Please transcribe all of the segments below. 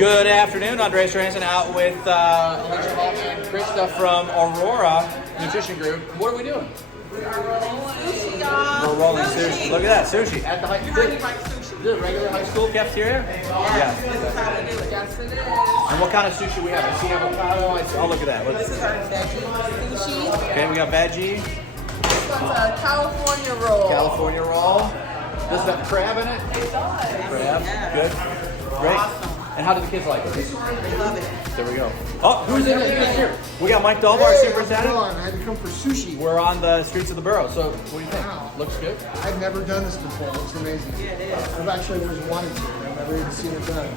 Good afternoon, Andres Johansson out with Alicia Hall and Krista from Aurora Nutrition Group. What are we doing? We're rolling sushi, y'all. We're rolling sushi. Look at that, sushi. At the high school. Is it a regular high school cafeteria? Yes. This is how we do it. Yes, it is. And what kind of sushi we have? I see avocado. Oh, look at that. This is our veggie sushi. Okay, we got veggie. This one's a California roll. California roll. Does that crab in it? It does. Crab. Yes. Good. Great. Awesome. And how do the kids like it? They love it. There we go. Oh, who's in it? Who's here? We got Mike Dalbar, superintendent. I had to come for sushi. We're on the streets of the borough. So, what do you think? Wow. Looks good. I've never done this before. It looks amazing. Yeah, it is. I've actually always wanted to. I've never even seen it done.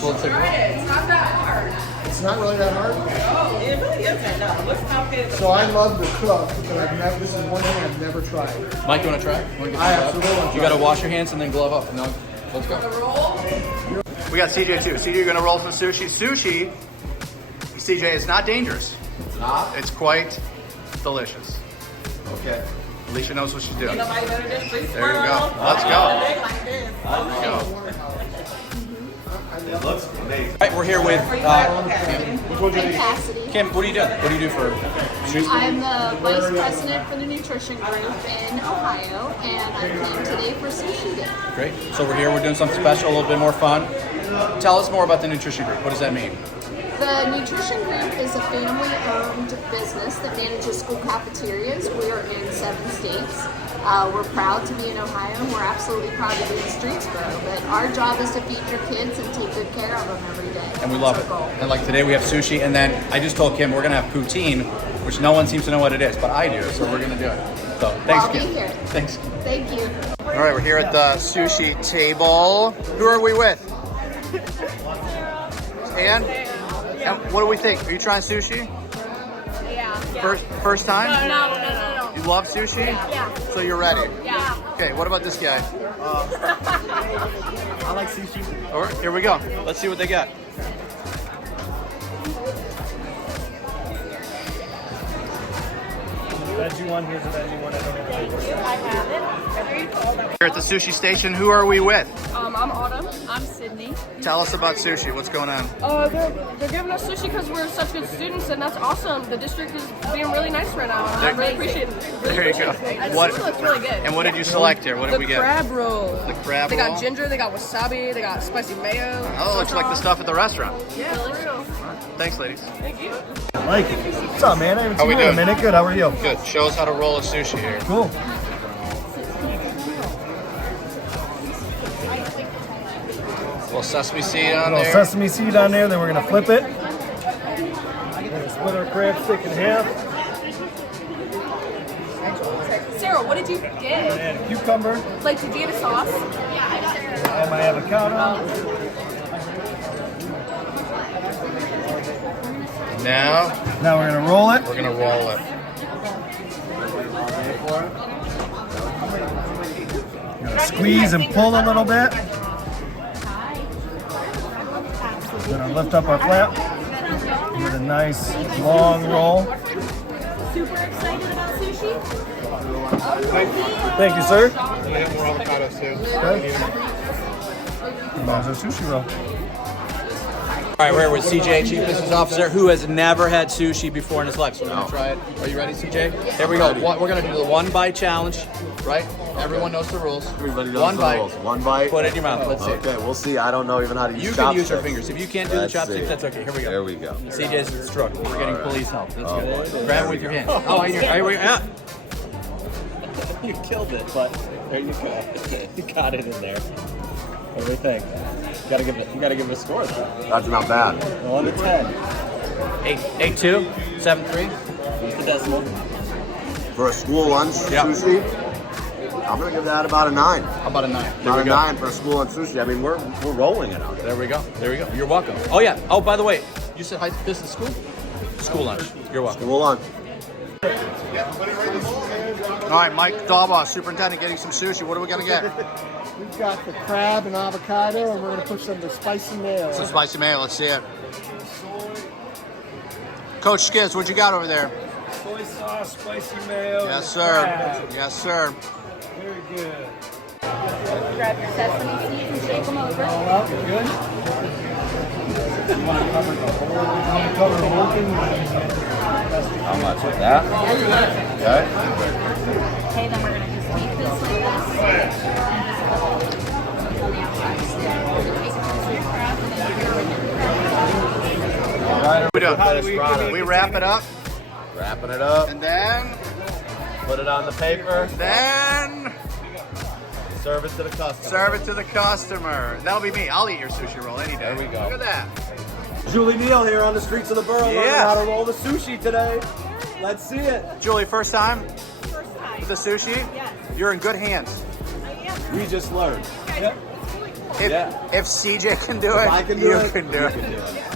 So let's take a look. It's not that hard. It's not really that hard. Oh, it really isn't. No, it looks complicated. So I love the cook, but this is one thing I've never tried. Mike, you want to try? You wanna get I some absolutely glove? want to You try. got to wash your hands and then glove up. No, let's go. The roll. We got CJ too. CJ, you're gonna roll some sushi. Sushi, CJ, is not dangerous. It's not? It's quite delicious. Okay. Alicia knows what she's doing. Ain't nobody better than free There you go. swirl. Let's go. Big like this. Let's go. It looks amazing. All right, we're here with Okay. I'm Cassidy. Kim. What do you do? What do you do for sushi? I'm the vice president for the nutrition group in Ohio, and I came today for sushi day. Great. So we're here. We're doing something special, a little bit more fun. Tell us more about the nutrition group. What does that mean? The nutrition group is a family-owned business that manages school cafeterias. We are in 7 states. We're proud to be in Ohio, and we're absolutely proud to be in Streetsboro. But our job is to feed your kids and take good care of them every day. And we love That's it. our goal. And like today we have sushi, and then I just told Kim we're gonna have poutine, which no one seems to know what it is, but I do, so we're gonna do it. So thanks, I'll be Kim. here. Thanks. Thank you. All right, we're here at the sushi table. Who are we with? And what do we think? Are you trying sushi? Yeah. First time? No. You love sushi? Yeah. So you're ready? Yeah. Okay, what about this guy? I like sushi. All right, here we go. Let's see what they got. Veggie one, here's a veggie one. I don't have Thank you. I have it. Here at the sushi station, who are we with? I'm Autumn. I'm Sydney. Tell us about sushi. What's going on? They're giving us sushi because we're such good students, and that's awesome. The district is being really nice right now. And I really appreciate it. Really There you go. appreciate it. What- Sushi looks really good. And what did you select here? What did The we get? crab roll. The crab They roll? got ginger. They got wasabi. They got spicy mayo. Oh, looks like the stuff at the restaurant. Yeah, for real. Thanks, ladies. Thank you. I like it. What's up, man? I haven't How we seen you in a doing? minute. Good. How are you? Good. Show us how to roll a sushi here. Cool. Little sesame seed on Little there. sesame seed on there. Then we're gonna flip it. We're gonna split our crab stick in half. Sarah, what did you get? Add a cucumber. Like, did you get a sauce? Add my avocado. Now Now we're gonna roll it. we're gonna roll it. Squeeze and pull a little bit. Gonna lift up our flap with a nice long roll. Super excited about sushi? Thank you, sir. More avocado too. Okay. And there's our sushi roll. All right, we're here with CJ, Chief Business Officer, who has never had sushi before in his life. So we're gonna try it. Are you ready, CJ? Here we go. We're gonna do the 1 bite challenge, right? Everyone knows the rules. Everybody knows One the bite. rules. One bite. Put it in your mouth. Let's see. Okay, we'll see. I don't know even how to use You can chopsticks. use your fingers. If you can't do the Let's chopsticks, see. that's okay. Here we go. There we go. CJ's struck. We're getting police help. That's Oh, good. boy. Grab it with your hand. Oh, and you're, yeah. You killed it, but there you go. You got it in there. What do we think? You gotta give it a score though. That's not bad. 1 to 10. 8-2, 7-3. What's the decimal? For a school lunch Yep. sushi, I'm gonna give that about a 9. How about a 9? There About we a go. 9 for a school lunch sushi. I mean, we're rolling it out there. There we go. There we go. You're welcome. Oh yeah. Oh, by the way, you said this is school? School lunch. You're welcome. School lunch. All right, Mike Dalbaugh, superintendent, getting some sushi. What are we gonna get? We've got the crab and avocado, and we're gonna put some of the spicy mayo. Some spicy mayo. Let's see it. Coach Skids, what you got over there? Soy sauce, spicy mayo. Yes, sir. Yes, sir. Very good. Grab your sesame seeds and shake them over. All up, you're good? You want to cover the whole thing? How much of that? Okay. Okay, then we're going to just take this like this. All right. We do. Product. We wrap it up, Wrapping it up. and then Put it on the paper. Serve it to the customer. serve it to the customer. That'll be me. I'll eat your sushi roll any day. There we go. Look at that. Julie Neal here on the streets of the borough learning Yeah. how to roll the sushi today. Let's see it. Julie, first time First time. with the sushi? Yes. You're in good hands. We just learned. If, Yeah. if CJ can do it, If I can do you it, can do you it. can do it.